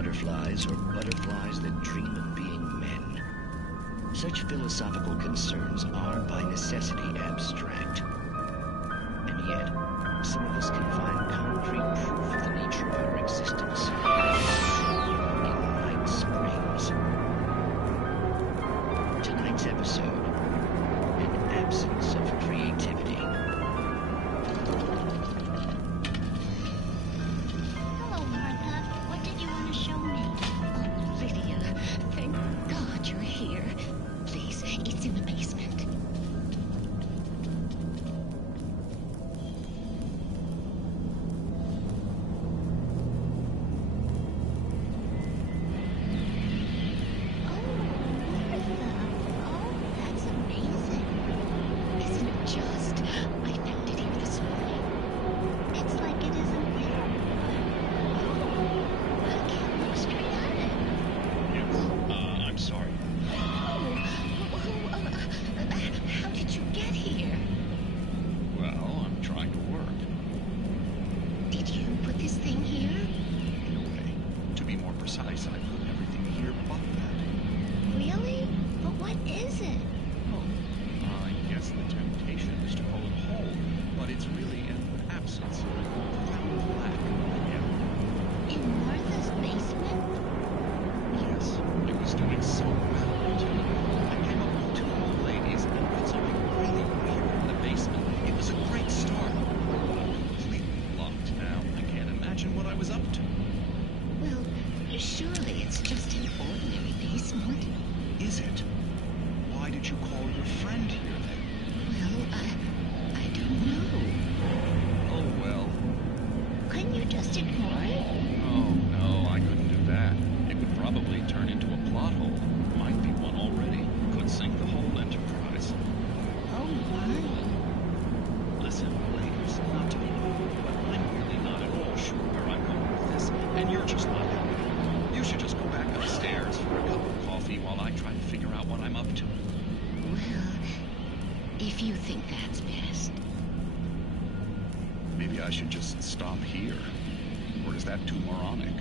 butterflies or butterflies that dream of being men. Such philosophical concerns are by necessity abstract. And yet, some of us can find concrete proof of the nature of our existence in Night Springs. Tonight's episode, an absence of creativity. Hello, Martha. What did you want to show me? Oh, Lydia, thank God you're here. Please, it's in the basement. If you think that's best. Maybe I should just stop here. Or is that too moronic?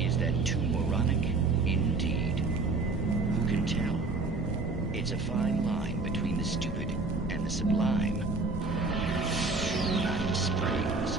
Is that too moronic? Indeed. Who can tell? It's a fine line between the stupid and the sublime. Night Springs.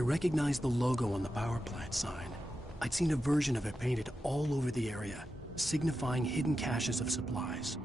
recognized the logo on the power plant sign. I'd seen a version of it painted all over the area, signifying hidden caches of supplies.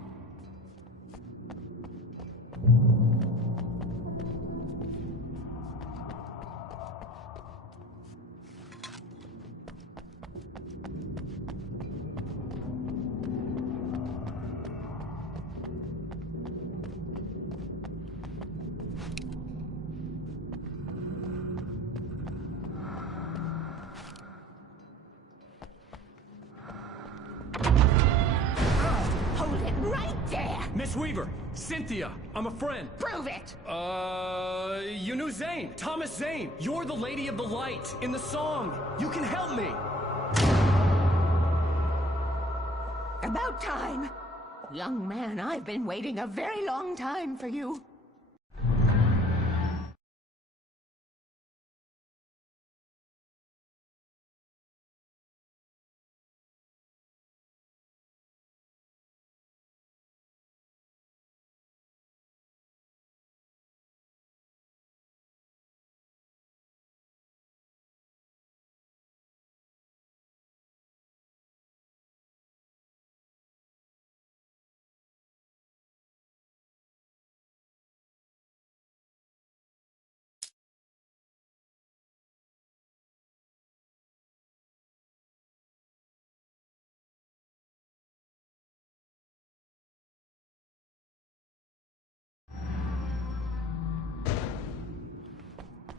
Miss Weaver! Cynthia! I'm a friend! Prove it! You knew Zane! Thomas Zane! You're the Lady of the Light in the song! You can help me! About time! Young man, I've been waiting a very long time for you.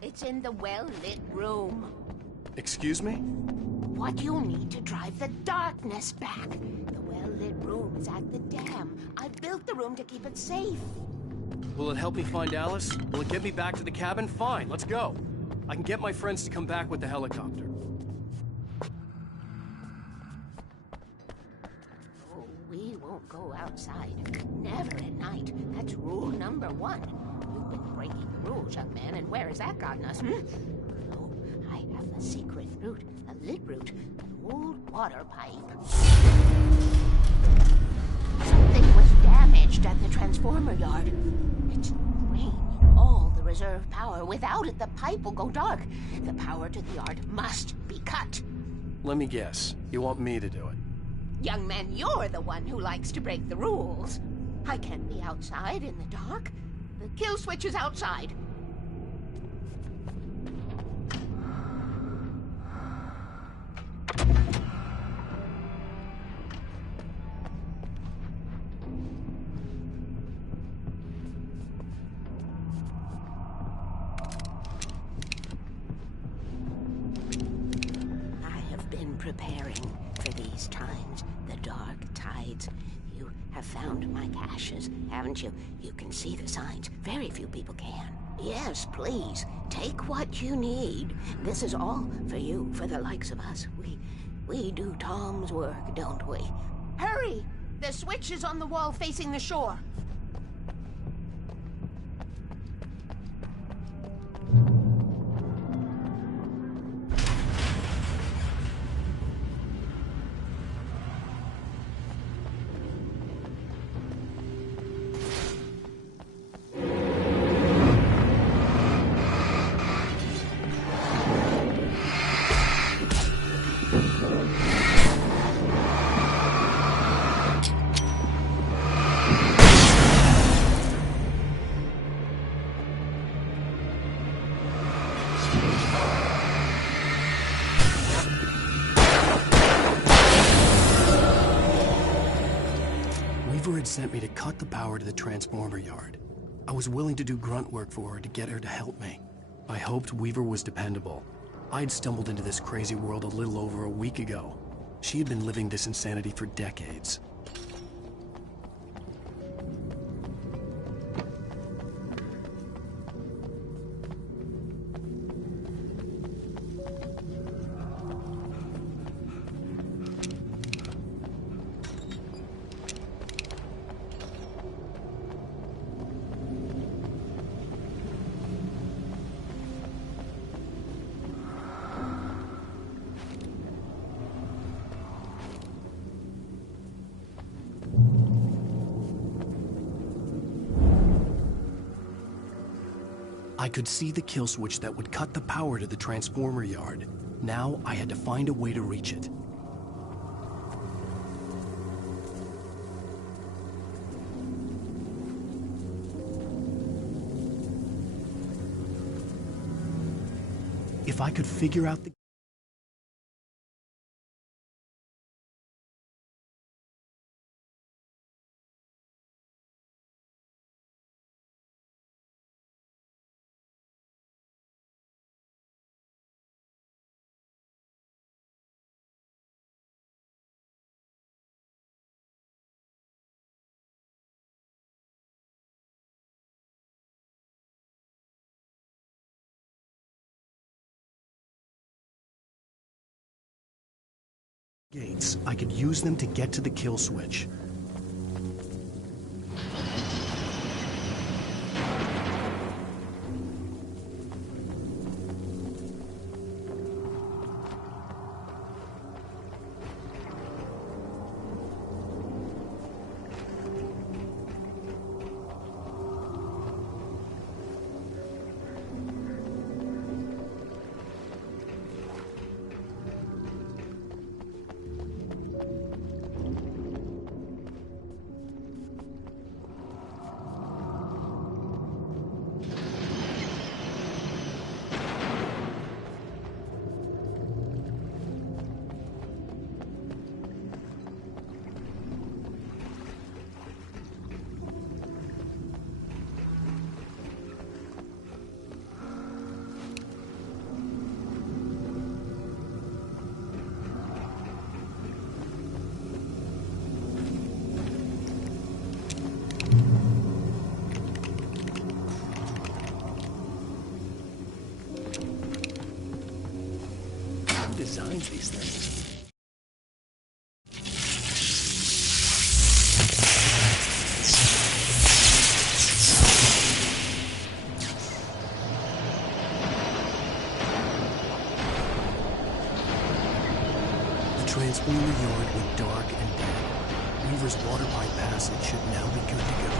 It's in the well-lit room. Excuse me? What you'll need to drive the darkness back. The well-lit room is at the dam. I built the room to keep it safe. Will it help me find Alice? Will it get me back to the cabin? Fine, let's go. I can get my friends to come back with the helicopter. Oh, we won't go outside. Never at night. That's rule number 1. You've been breaking the rules, young man, and where has that gotten us, Oh, I have a secret route, a lit route, an old water pipe. Something was damaged at the transformer yard. It's draining all the reserve power. Without it, the pipe will go dark. The power to the yard must be cut. Let me guess. You want me to do it? Young man, you're the one who likes to break the rules. I can't be outside in the dark. The kill switch is outside. I have been preparing for these times, the dark tides. You have found my caches, haven't you? You can see the signs. Very few people can. Yes, please. Take what you need. This is all for you, for the likes of us. We do Tom's work, don't we? Hurry! The switch is on the wall facing the shore. Weaver had sent me to cut the power to the transformer yard. I was willing to do grunt work for her to get her to help me. I hoped Weaver was dependable. I'd stumbled into this crazy world a little over a week ago. She had been living this insanity for decades. I could see the kill switch that would cut the power to the transformer yard. Now I had to find a way to reach it. If I could figure out the gates, I could use them to get to the kill switch. Designs these things. The transformer yard went dark and dead. Weaver's water pipe passage should now be good to go.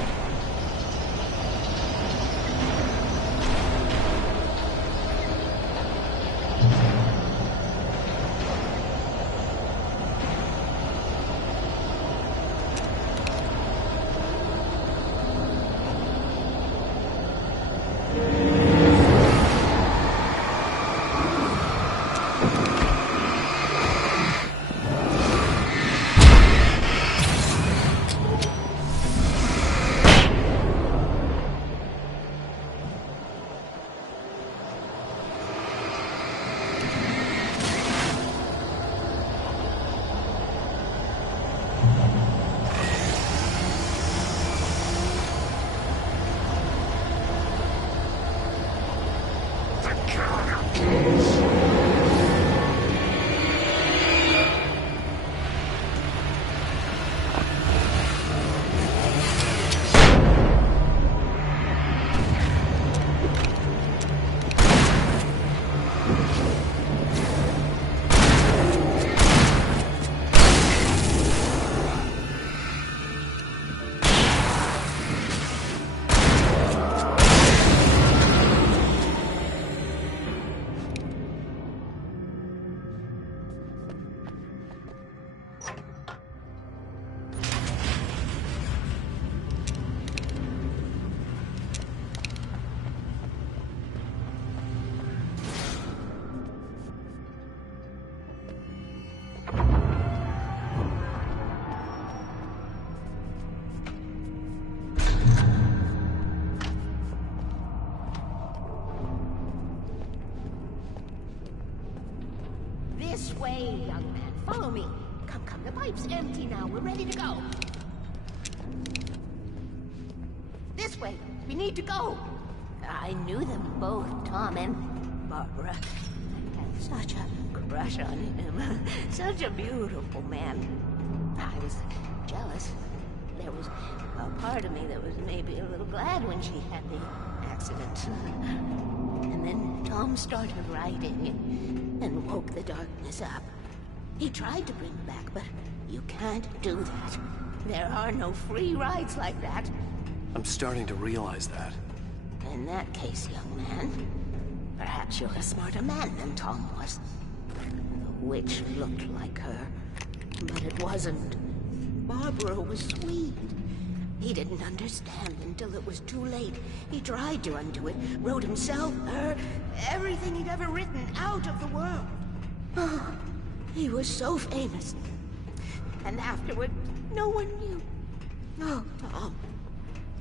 This way, young man. Follow me. Come, come. The pipe's empty now. We're ready to go. This way. We need to go. I knew them both, Tom and Barbara. I had such a crush on him. Such a beautiful man. I was jealous. There was a part of me that was maybe a little glad when she had the accident. And then Tom started writing and woke the darkness up. He tried to bring me back, but you can't do that. There are no free rides like that. I'm starting to realize that. In that case, young man, perhaps you're a smarter man than Tom was. The witch looked like her, but it wasn't. Barbara was sweet. He didn't understand until it was too late. He tried to undo it, wrote himself, her, everything he'd ever written out of the world. Oh, he was so famous. And afterward, no one knew. Oh, Tom.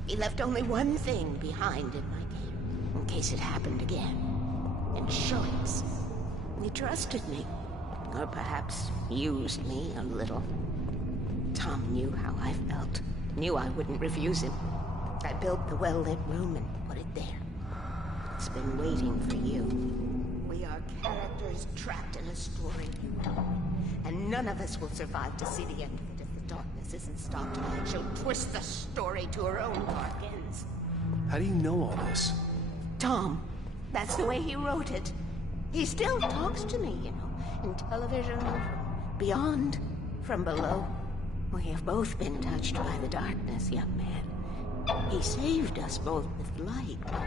He left only one thing behind in my game, in case it happened again. Insurance. He trusted me. Or perhaps used me a little. Tom knew how I felt. Knew I wouldn't refuse him. I built the well-lit room and put it there. It's been waiting for you. We are characters trapped in a story you know. And none of us will survive to see the end of it if the darkness isn't stopped. She'll twist the story to her own dark ends. How do you know all this? Tom. That's the way he wrote it. He still talks to me, you know, in television, from beyond, from below. We have both been touched by the darkness, young man. He saved us both with light, but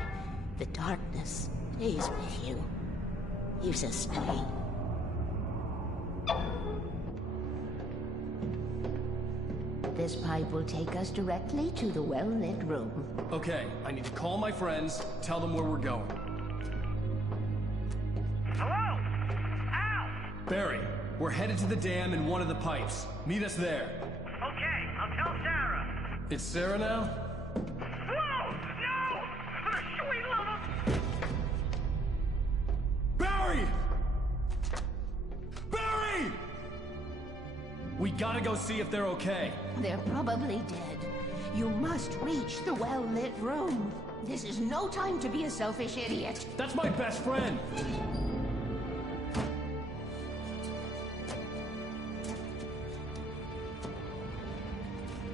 the darkness stays with you. Leaves us free. This pipe will take us directly to the well-lit room. Okay, I need to call my friends, tell them where we're going. Hello? Al! Barry, we're headed to the dam in one of the pipes. Meet us there. Okay, I'll tell Sarah. It's Sarah now? Whoa! No! For the sweet love of... Barry! Barry! We gotta go see if they're okay. They're probably dead. You must reach the well-lit room. This is no time to be a selfish idiot. That's my best friend.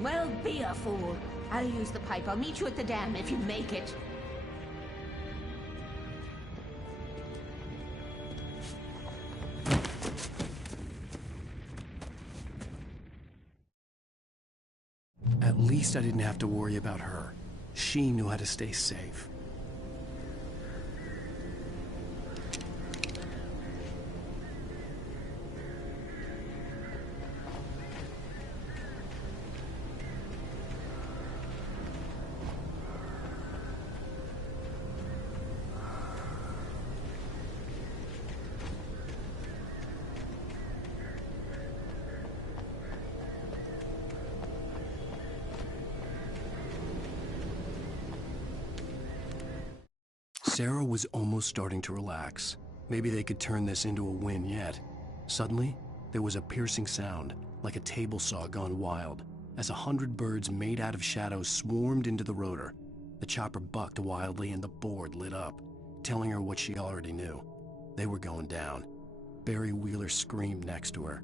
Well, be a fool. I'll use the pipe. I'll meet you at the dam if you make it. At least I didn't have to worry about her. She knew how to stay safe. Sarah was almost starting to relax. Maybe they could turn this into a win yet. Suddenly, there was a piercing sound, like a table saw gone wild, as 100 birds made out of shadows swarmed into the rotor. The chopper bucked wildly and the board lit up, telling her what she already knew. They were going down. Barry Wheeler screamed next to her.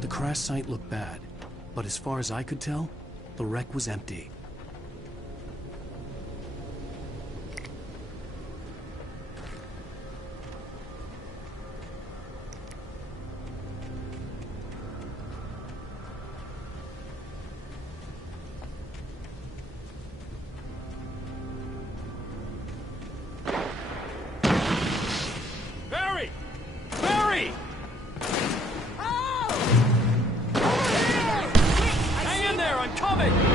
The crash site looked bad, but as far as I could tell, the wreck was empty. coming!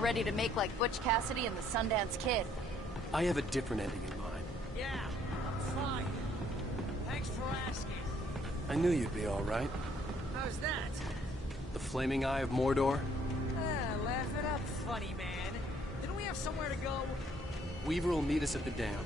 Ready to make like Butch Cassidy and the Sundance Kid. I have a different ending in mind. Yeah, I'm fine. Thanks for asking. I knew you'd be all right. How's that? The Flaming Eye of Mordor? Laugh it up, funny man. Didn't we have somewhere to go? Weaver will meet us at the dam.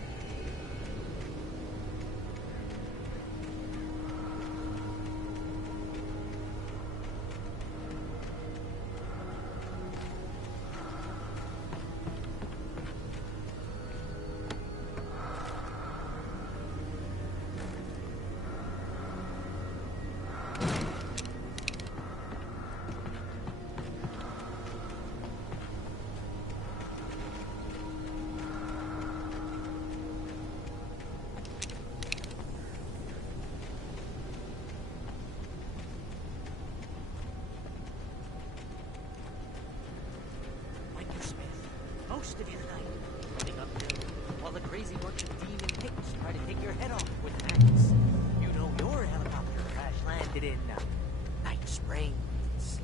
Most of your night running uphill while the crazy bunch of demon hicks try to take your head off with an axe. You know your helicopter crash landed in Night Springs.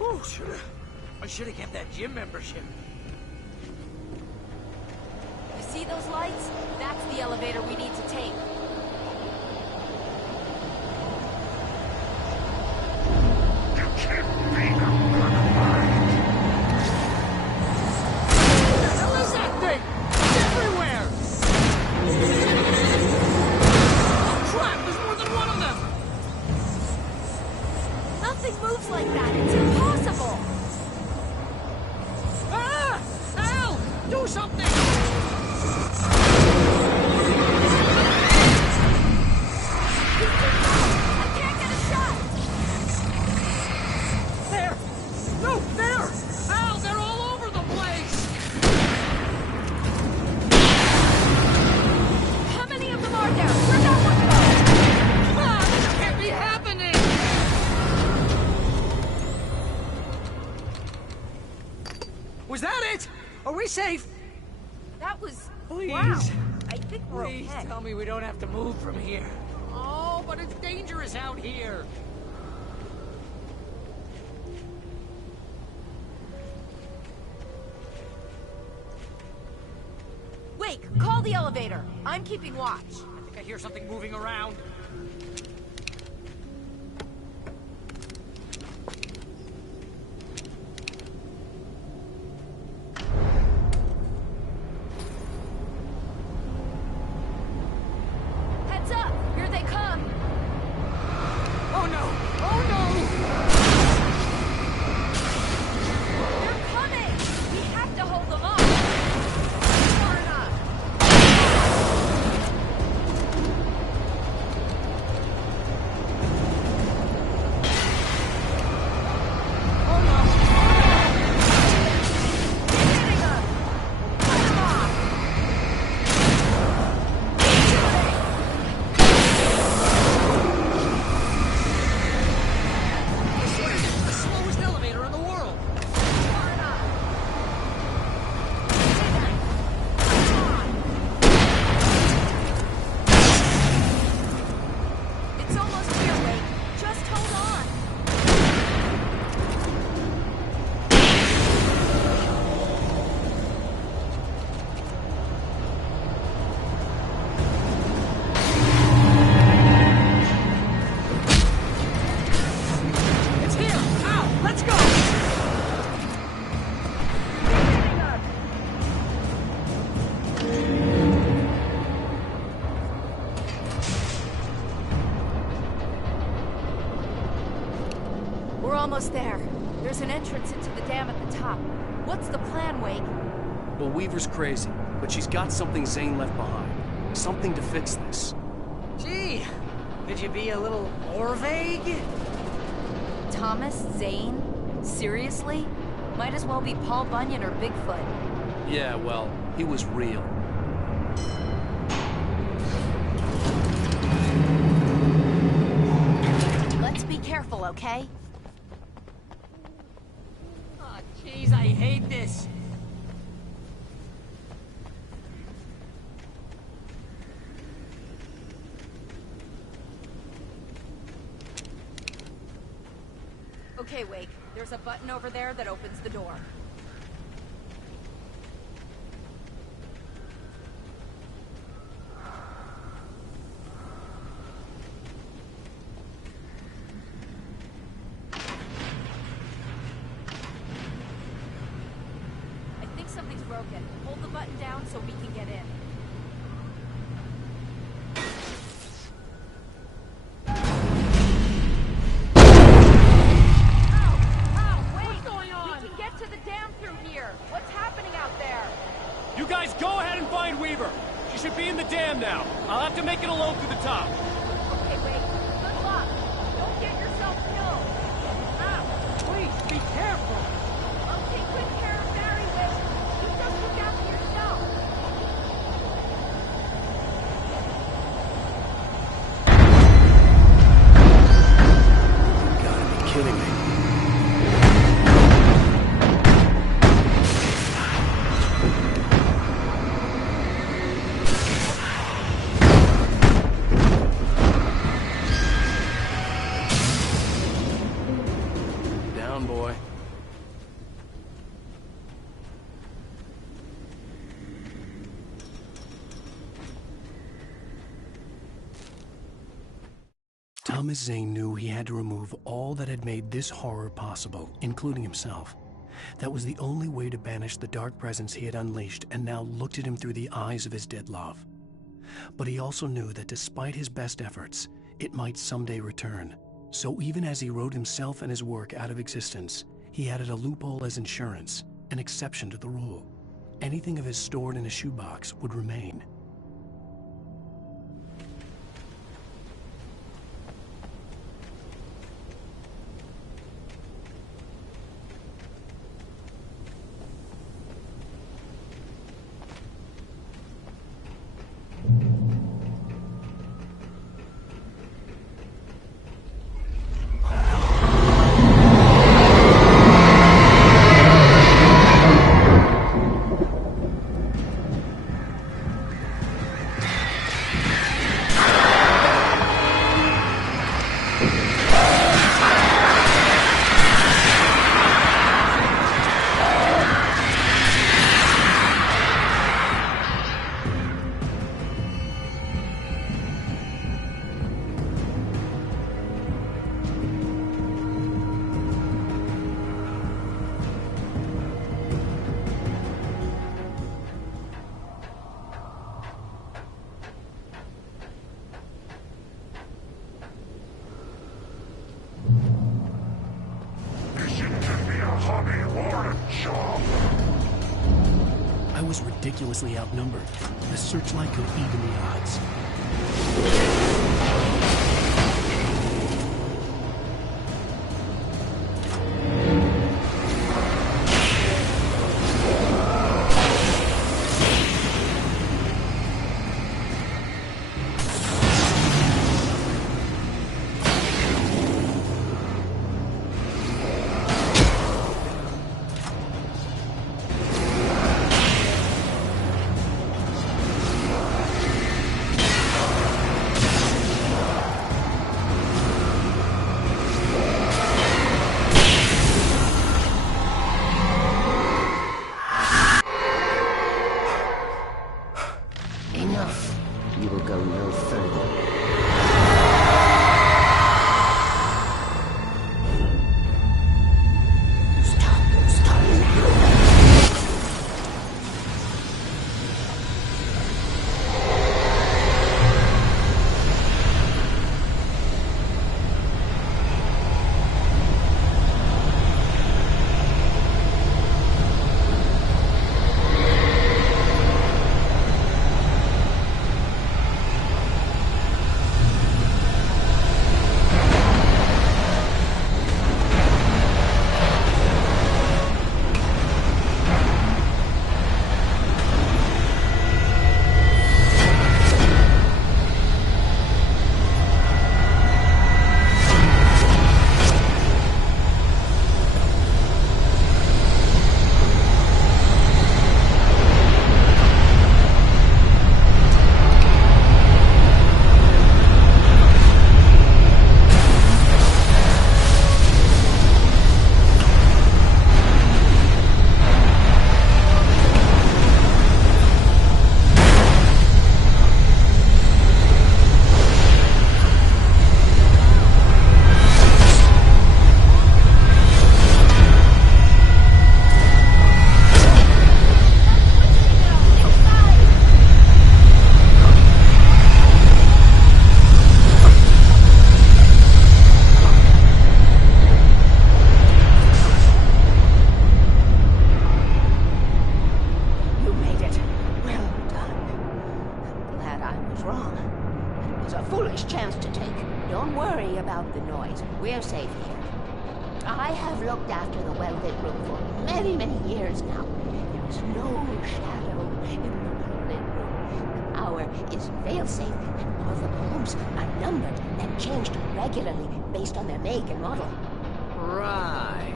Oh, I should have kept that gym membership. You see those lights? That's the elevator we need to take. Was that it? Are we safe? That was... Please. Wow. I think we're Please okay. tell me we don't have to move from here. Oh, but it's dangerous out here. Wake, call the elevator. I'm keeping watch. I think I hear something moving around. Heads up! Here they come! Oh no! Oh no! They're coming! We have to hold them off! Far enough! Oh no! Hitting them! Cut them off! I swear this is the slowest elevator in the world! Far enough! It's almost here, Wake. Just hold on. It's here! Now! Let's go! We're almost there. There's an entrance into the dam at the top. What's the plan, Wake? Well, Weaver's crazy, but she's got something Zane left behind. Something to fix this. Gee, could you be a little more vague? Thomas Zane? Seriously? Might as well be Paul Bunyan or Bigfoot. Yeah, well, he was real. Let's be careful, okay? Oh, jeez, I hate this. Okay, Wake. There's a button over there that opens the door. I think something's broken. Hold the button down so we can get in. You guys go ahead and find Weaver. She should be in the dam now. I'll have to make it alone through the top. Okay, wait. Good luck. Don't get yourself killed. Ow! Please, be careful. I'll take good care of Barry, Wade. You just look after yourself. You gotta be kidding me. Boy. Thomas Zane knew he had to remove all that had made this horror possible, including himself. That was the only way to banish the dark presence he had unleashed and now looked at him through the eyes of his dead love. But he also knew that despite his best efforts, it might someday return. So even as he wrote himself and his work out of existence, he added a loophole as insurance, an exception to the rule. Anything of his stored in a shoebox would remain. I was ridiculously outnumbered. The searchlight could even the odds. Enough. You will go no further. Stop now. last chance to take. Don't worry about the noise. We're safe here. I have looked after the well-lit room for many, many years now. There is no shadow in the well-lit room. The hour is fail-safe, and all the bulbs are numbered and changed regularly based on their make and model. Right.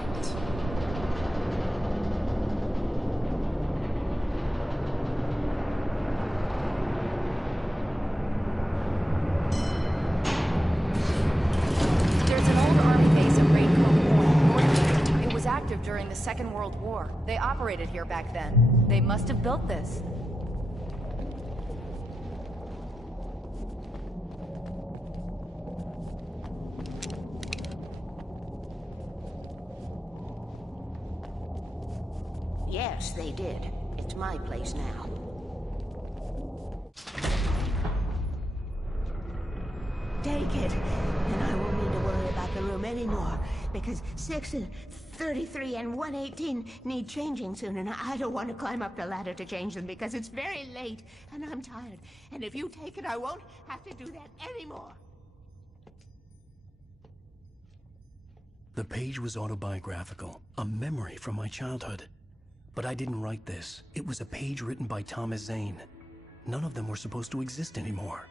There's an old army base at Raincoat Point, North. It was active during the Second World War. They operated here back then. They must have built this. Yes, they did. It's my place now. Take it, and I won't need to worry about the room anymore, because 6 and 33 and 118 need changing soon, and I don't want to climb up the ladder to change them because it's very late, and I'm tired. And if you take it, I won't have to do that anymore. The page was autobiographical, a memory from my childhood. But I didn't write this. It was a page written by Thomas Zane. None of them were supposed to exist anymore.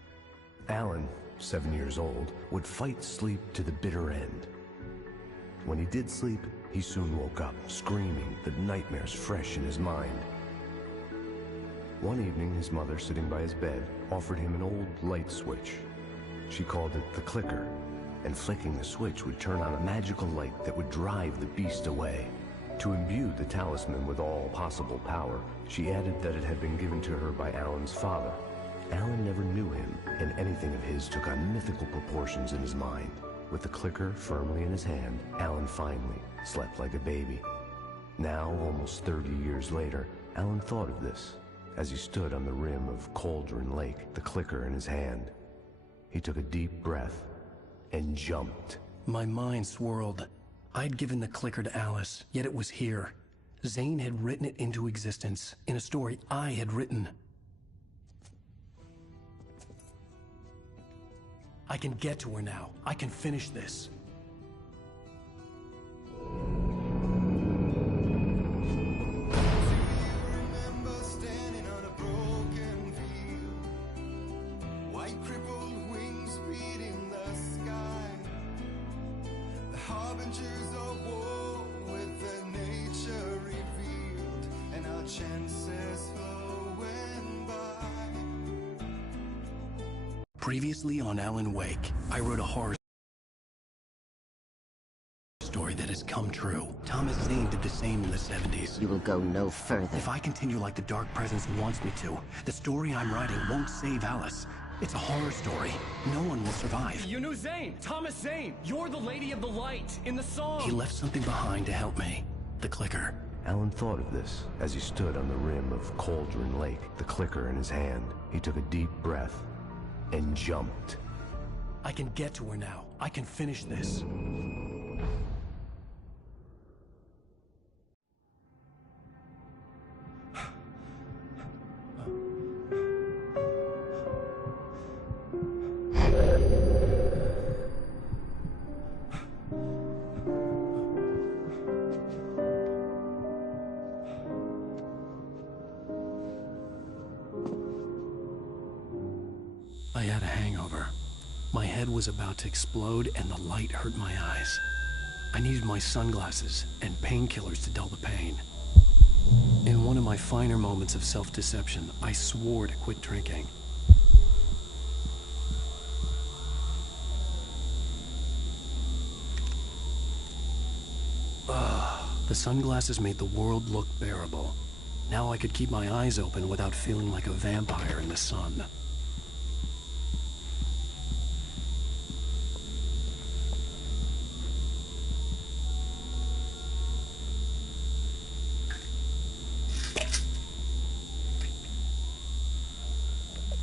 Alan, 7 years old, would fight sleep to the bitter end. When he did sleep, he soon woke up, screaming, the nightmares fresh in his mind. One evening, his mother, sitting by his bed, offered him an old light switch. She called it the clicker, and flicking the switch would turn on a magical light that would drive the beast away. To imbue the talisman with all possible power, she added that it had been given to her by Alan's father. Alan never knew him, and anything of his took on mythical proportions in his mind. With the clicker firmly in his hand, Alan finally slept like a baby. Now, almost 30 years later, Alan thought of this as he stood on the rim of Cauldron Lake, the clicker in his hand. He took a deep breath and jumped. My mind swirled. I'd given the clicker to Alice, yet it was here. Zane had written it into existence, in a story I had written. I can get to her now. I can finish this. Previously on Alan Wake, I wrote a horror story that has come true. Thomas Zane did the same in the 70s. You will go no further. If I continue like the Dark Presence wants me to, the story I'm writing won't save Alice. It's a horror story. No one will survive. You knew Zane! Thomas Zane! You're the Lady of the Light in the song! He left something behind to help me. The clicker. Alan thought of this as he stood on the rim of Cauldron Lake, the clicker in his hand. He took a deep breath and jumped. I can get to her now. I can finish this. I had a hangover. My head was about to explode and the light hurt my eyes. I needed my sunglasses and painkillers to dull the pain. In one of my finer moments of self-deception, I swore to quit drinking. The sunglasses made the world look bearable. Now I could keep my eyes open without feeling like a vampire in the sun.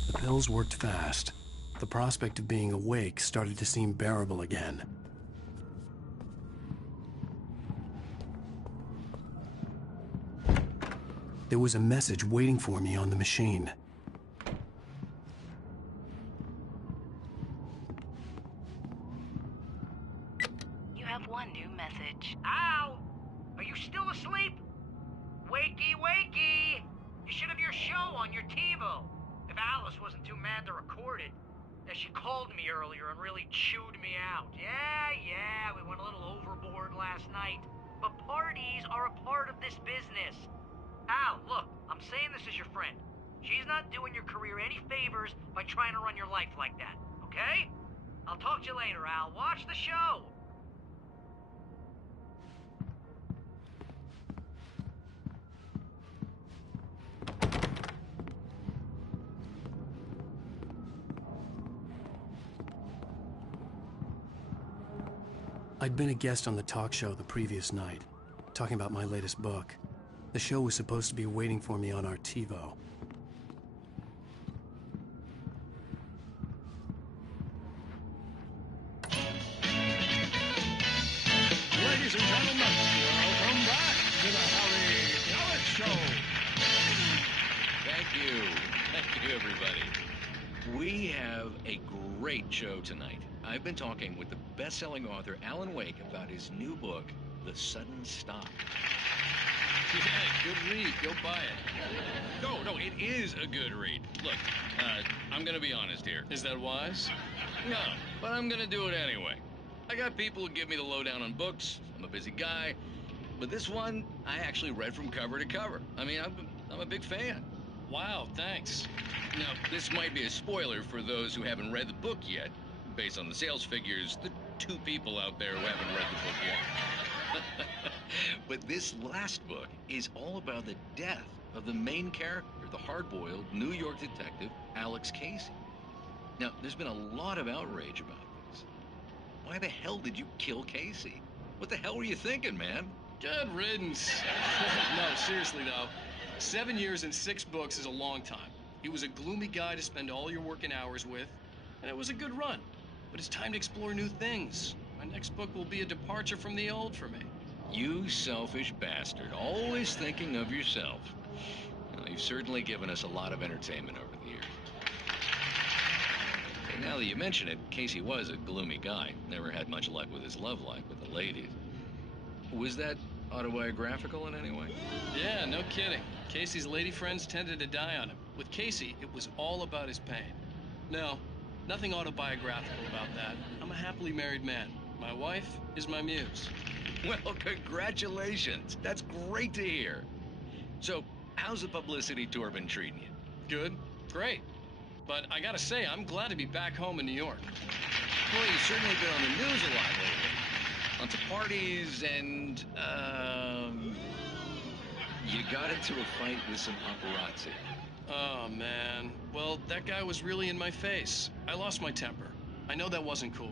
The pills worked fast. The prospect of being awake started to seem bearable again. There was a message waiting for me on the machine. on your TiVo. If Alice wasn't too mad to record it. Yeah, she called me earlier and really chewed me out. Yeah, we went a little overboard last night. But parties are a part of this business. Al, look, I'm saying this as your friend. She's not doing your career any favors by trying to run your life like that, okay? I'll talk to you later, Al. Watch the show. I'd been a guest on the talk show the previous night, talking about my latest book. The show was supposed to be waiting for me on our TiVo. Ladies and gentlemen, welcome back to the Harry Alex Show. Thank you. Thank you, everybody. We have a great show tonight. I've been talking with the best-selling author Alan Wake about his new book, The Sudden Stop. Yeah, good read. Go buy it. No, it is a good read. Look, I'm gonna be honest here. Is that wise? No, but I'm gonna do it anyway. I got people who give me the lowdown on books. I'm a busy guy. But this one, I actually read from cover to cover. I mean, I'm a big fan. Wow, thanks. Now, this might be a spoiler for those who haven't read the book yet. Based on the sales figures, the 2 people out there who haven't read the book yet. But this last book is all about the death of the main character, the hard-boiled New York detective, Alex Casey. Now, there's been a lot of outrage about this. Why the hell did you kill Casey? What the hell were you thinking, man? Good riddance. No, seriously, though. 7 years and 6 books is a long time. He was a gloomy guy to spend all your working hours with, and it was a good run. But it's time to explore new things. My next book will be a departure from the old for me. You selfish bastard, always thinking of yourself. Well, you've certainly given us a lot of entertainment over the years. And now that you mention it, Casey was a gloomy guy. Never had much luck with his love life with the ladies. Was that autobiographical in any way? Yeah, no kidding. Casey's lady friends tended to die on him. With Casey, it was all about his pain. No, nothing autobiographical about that. I'm a happily married man. My wife is my muse. Well, congratulations. That's great to hear. So, how's the publicity tour been treating you? Good. Great. But I gotta say, I'm glad to be back home in New York. Well, you've certainly been on the news a lot lately. Lots of parties and, you got into a fight with some paparazzi. Oh, man. Well, that guy was really in my face. I lost my temper. I know that wasn't cool.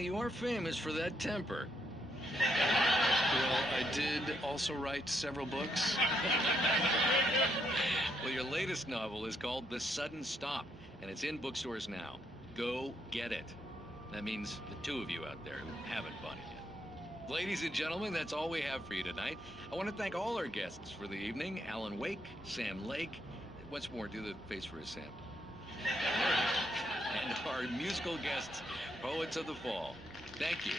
You are famous for that temper. Well, I did also write several books. Well, your latest novel is called The Sudden Stop, and it's in bookstores now. Go get it. That means the 2 of you out there who haven't bought it yet. Ladies and gentlemen, that's all we have for you tonight. I want to thank all our guests for the evening. Alan Wake, Sam Lake. Once more, do the face for his Sam. And our musical guests, Poets of the Fall. Thank you.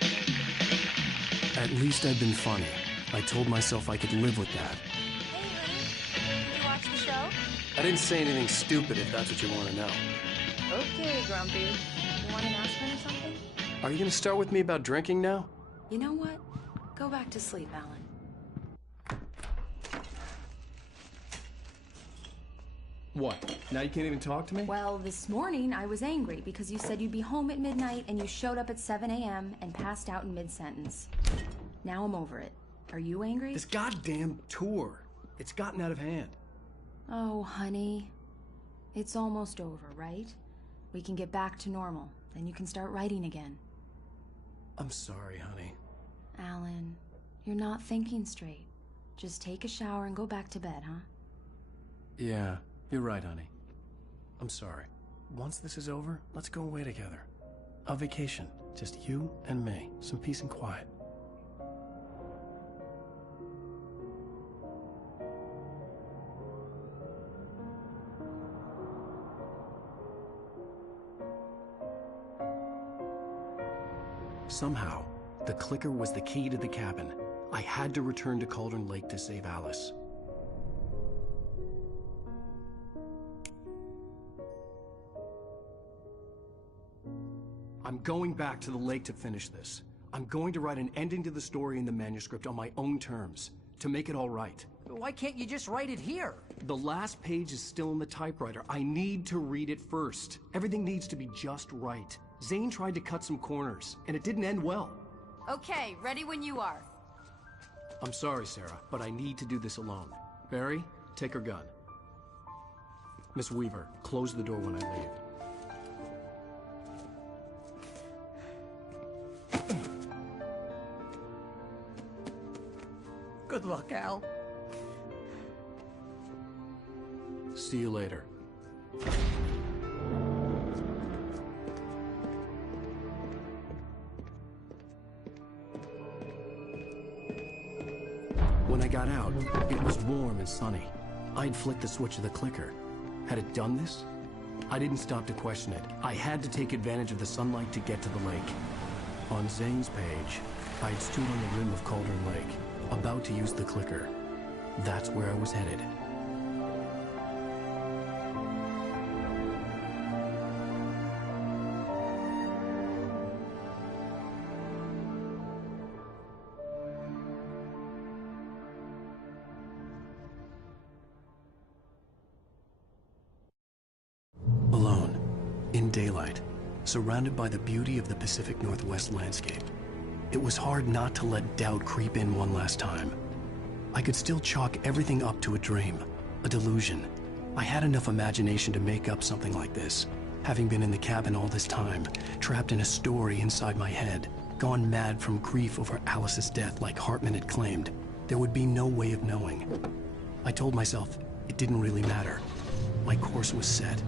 At least I'd been funny. I told myself I could live with that. Hey, honey. Did you watch the show? I didn't say anything stupid, if that's what you want to know. Okay, Grumpy. You want an aspirin or something? Are you going to start with me about drinking now? You know what? Go back to sleep, Alan. What? Now you can't even talk to me? Well, this morning I was angry because you said you'd be home at midnight and you showed up at 7 a.m. and passed out in mid-sentence. Now I'm over it. Are you angry? This goddamn tour. It's gotten out of hand. Oh, honey. It's almost over, right? We can get back to normal. Then you can start writing again. I'm sorry, honey. Alan, you're not thinking straight. Just take a shower and go back to bed, huh? Yeah, you're right, honey. I'm sorry. Once this is over, let's go away together. A vacation. Just you and me. Some peace and quiet. Somehow, the clicker was the key to the cabin. I had to return to Cauldron Lake to save Alice. I'm going back to the lake to finish this. I'm going to write an ending to the story in the manuscript on my own terms, to make it all right. Why can't you just write it here? The last page is still in the typewriter. I need to read it first. Everything needs to be just right. Zane tried to cut some corners, and it didn't end well. Okay, ready when you are. I'm sorry, Sarah, but I need to do this alone. Barry, take her gun. Miss Weaver, close the door when I leave. Good luck, Al. See you later. When I got out, it was warm and sunny. I'd flicked the switch of the clicker. Had it done this? I didn't stop to question it. I had to take advantage of the sunlight to get to the lake. On Zane's page, I'd stood on the rim of Cauldron Lake, about to use the clicker. That's where I was headed. Alone, in daylight, surrounded by the beauty of the Pacific Northwest landscape. It was hard not to let doubt creep in one last time. I could still chalk everything up to a dream, a delusion. I had enough imagination to make up something like this, having been in the cabin all this time, trapped in a story inside my head, gone mad from grief over Alice's death like Hartman had claimed. There would be no way of knowing. I told myself it didn't really matter. My course was set.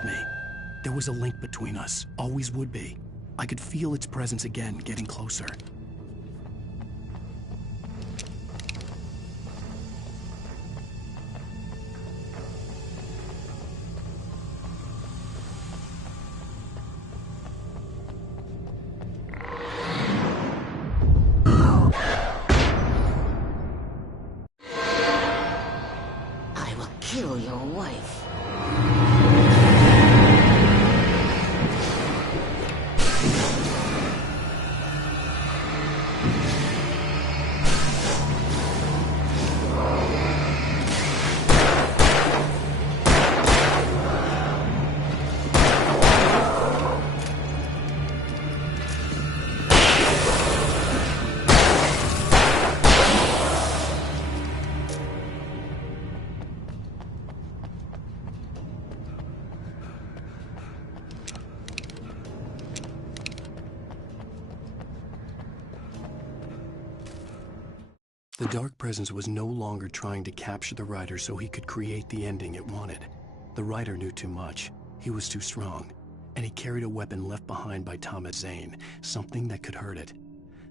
touched me. There was a link between us, always would be. I could feel its presence again, getting closer. I will kill your wife. The Dark Presence was no longer trying to capture the Rider so he could create the ending it wanted. The Rider knew too much. He was too strong. And he carried a weapon left behind by Thomas Zane, something that could hurt it.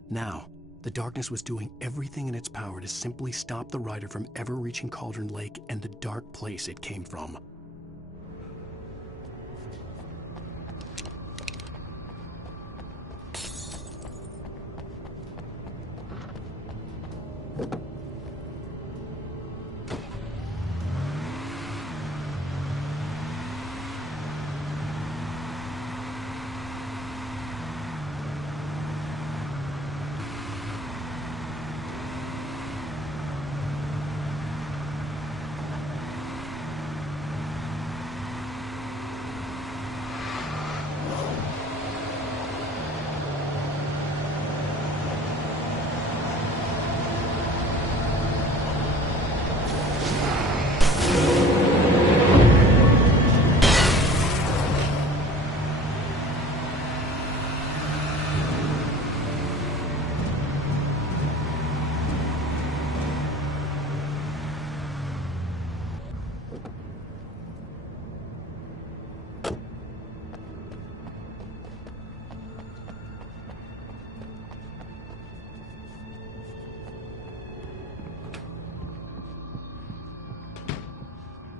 Now, the darkness was doing everything in its power to simply stop the Rider from ever reaching Cauldron Lake and the dark place it came from.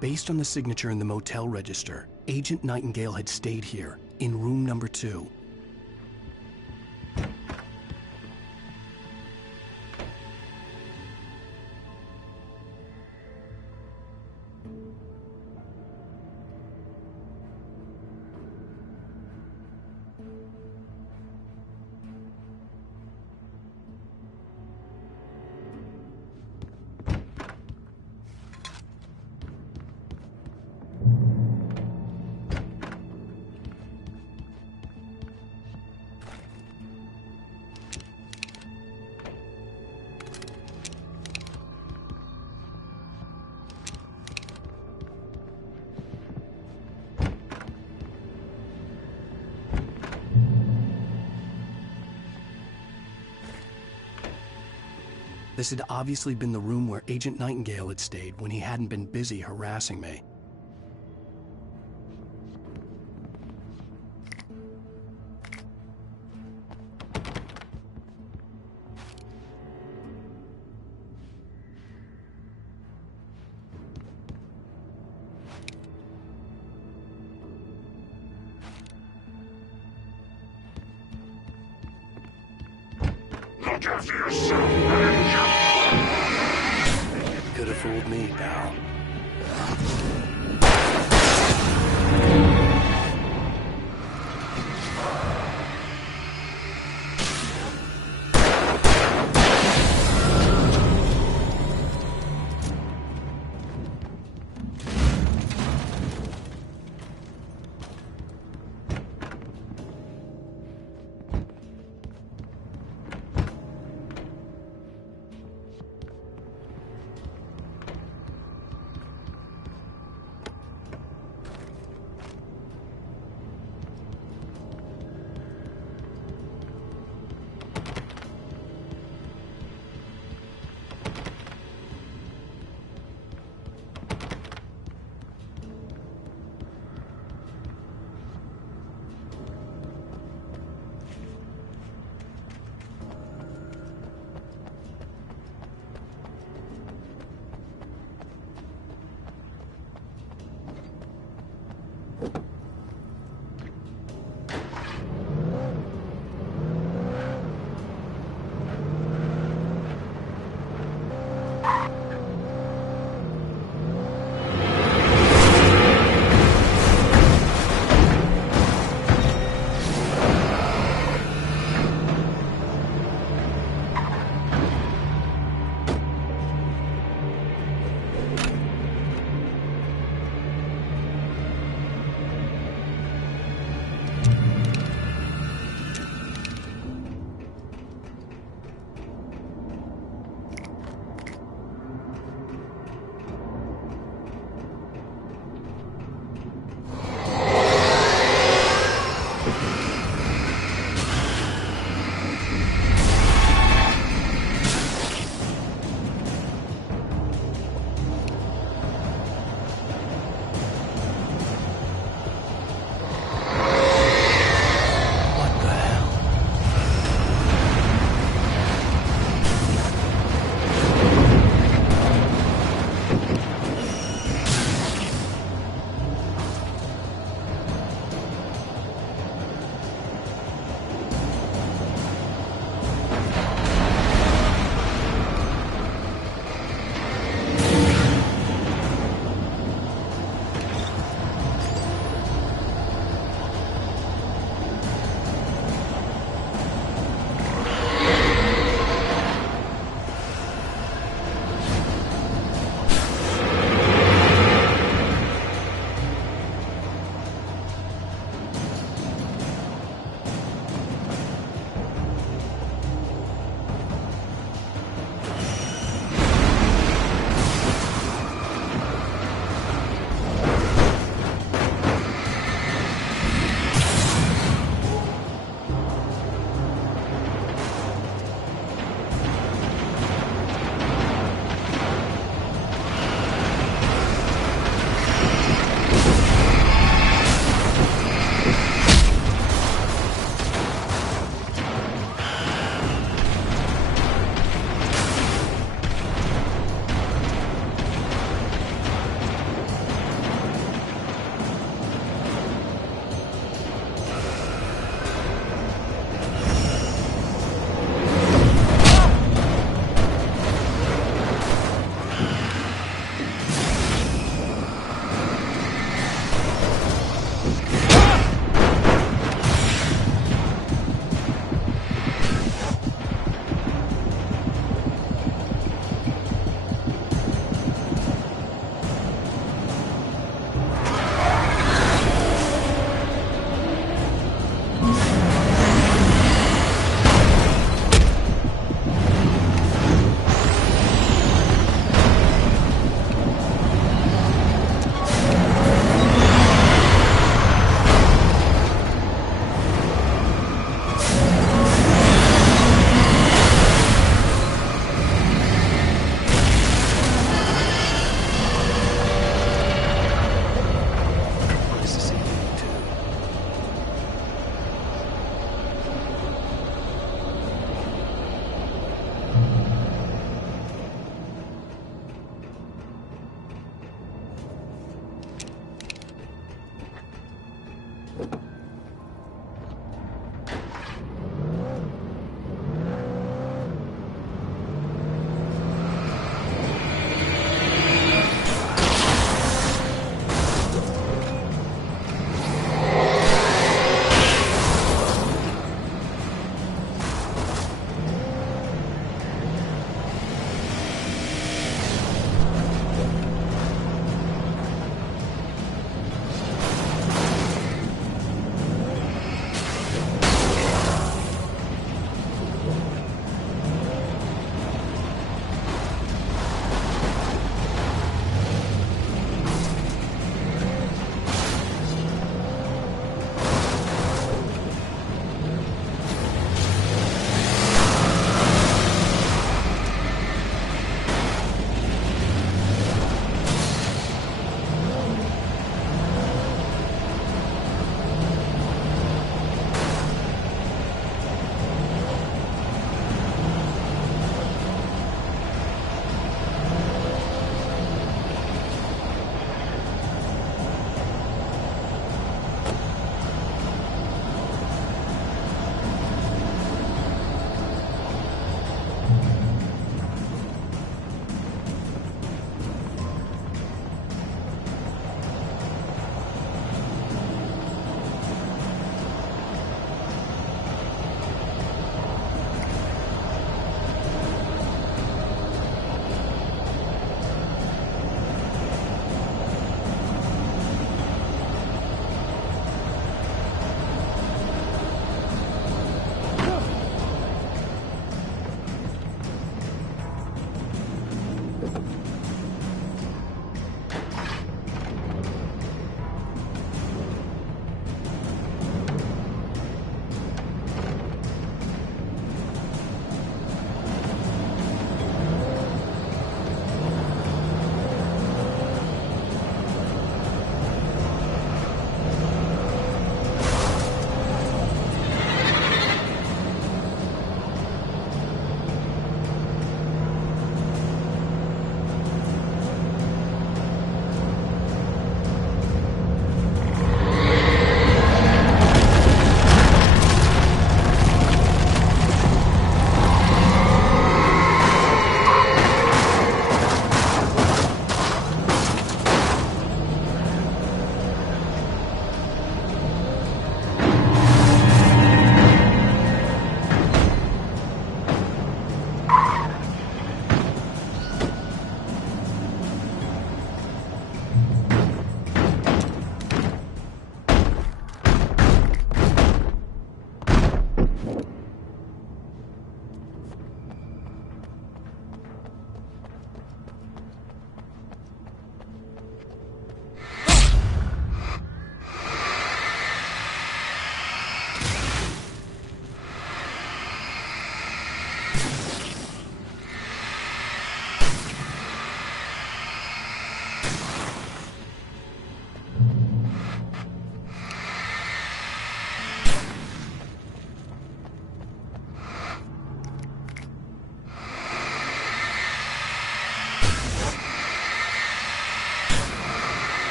Based on the signature in the motel register, Agent Nightingale had stayed here, in room number 2. This had obviously been the room where Agent Nightingale had stayed when he hadn't been busy harassing me. Look after yourself, Ranger! Could have fooled me, pal.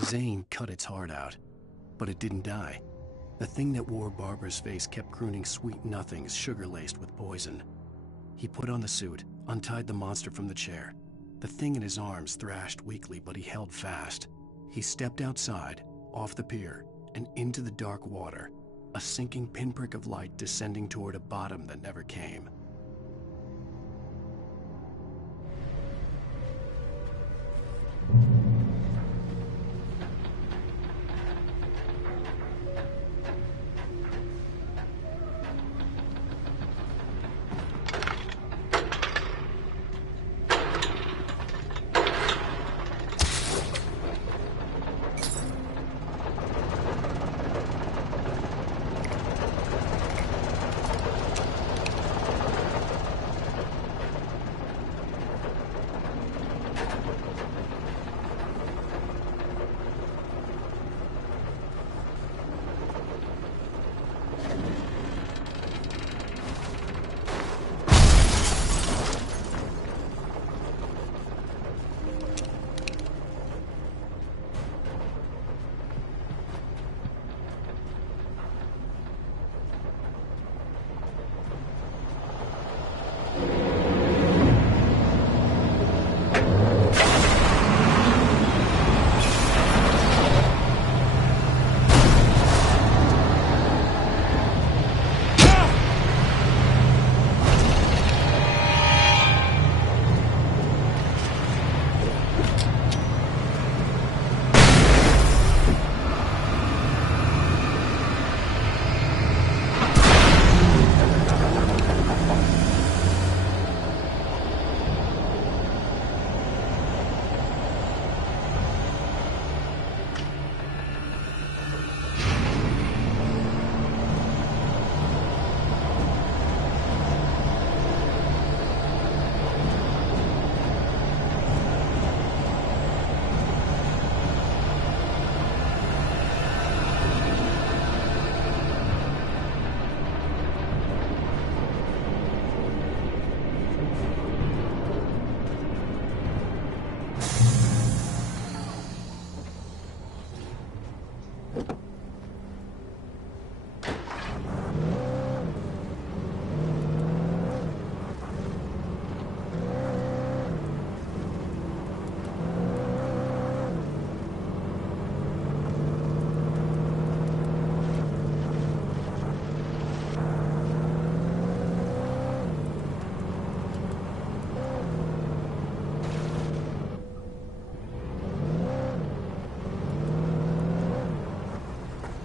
Zane cut its heart out, but it didn't die. The thing that wore Barbara's face kept crooning sweet nothings sugar-laced with poison. He put on the suit, untied the monster from the chair. The thing in his arms thrashed weakly, but he held fast. He stepped outside, off the pier, and into the dark water, a sinking pinprick of light descending toward a bottom that never came.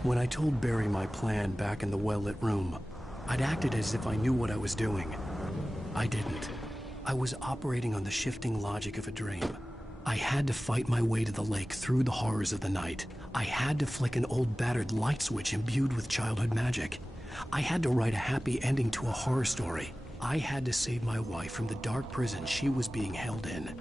When I told Barry my plan back in the well-lit room, I'd acted as if I knew what I was doing. I didn't. I was operating on the shifting logic of a dream. I had to fight my way to the lake through the horrors of the night. I had to flick an old battered light switch imbued with childhood magic. I had to write a happy ending to a horror story. I had to save my wife from the dark prison she was being held in.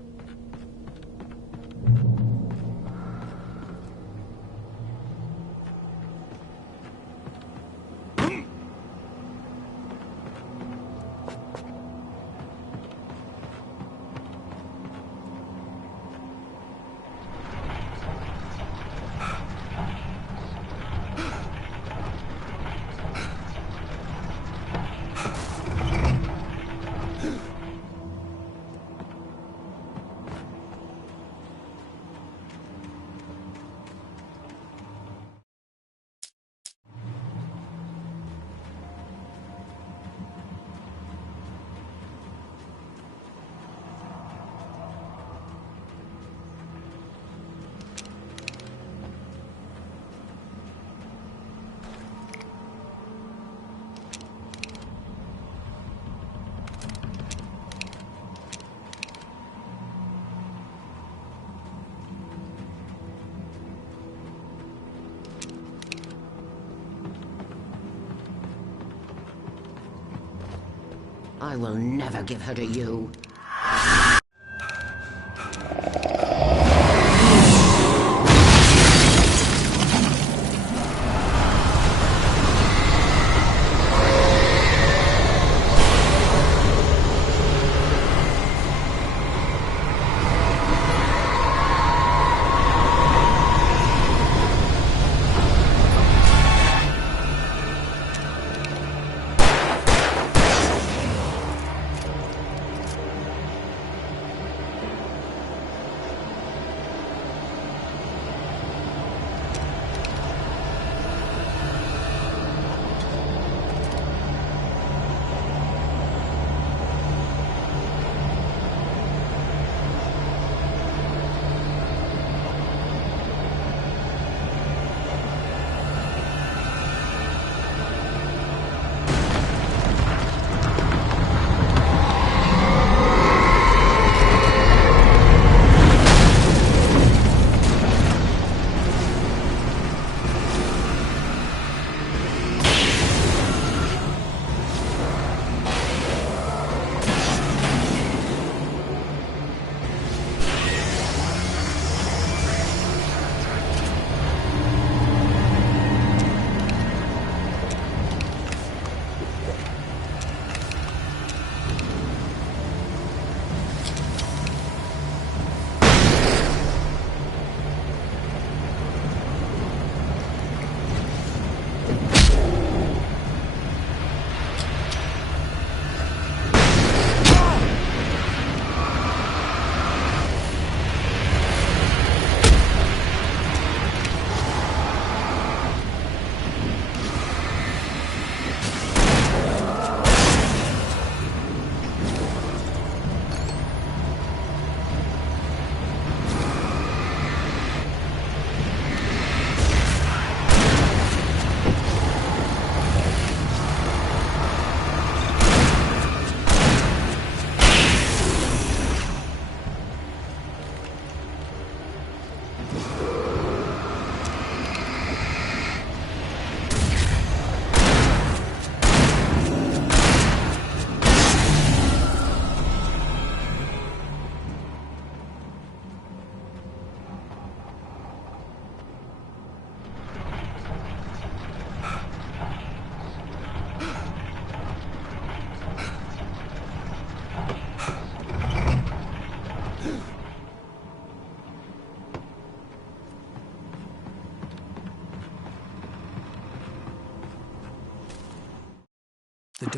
I will never give her to you.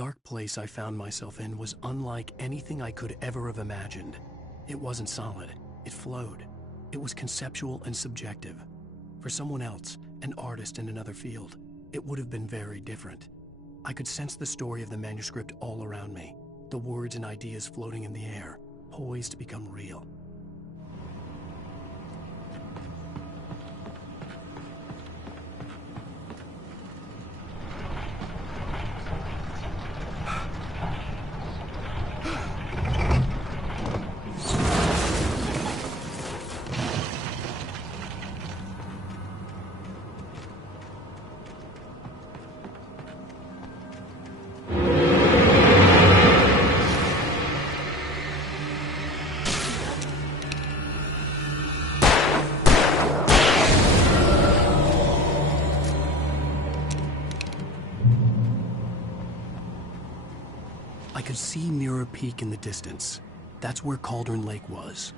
dark place I found myself in was unlike anything I could ever have imagined. It wasn't solid. It flowed. It was conceptual and subjective. For someone else, an artist in another field, it would have been very different. I could sense the story of the manuscript all around me, the words and ideas floating in the air, poised to become real. I could see Mirror Peak in the distance. That's where Cauldron Lake was.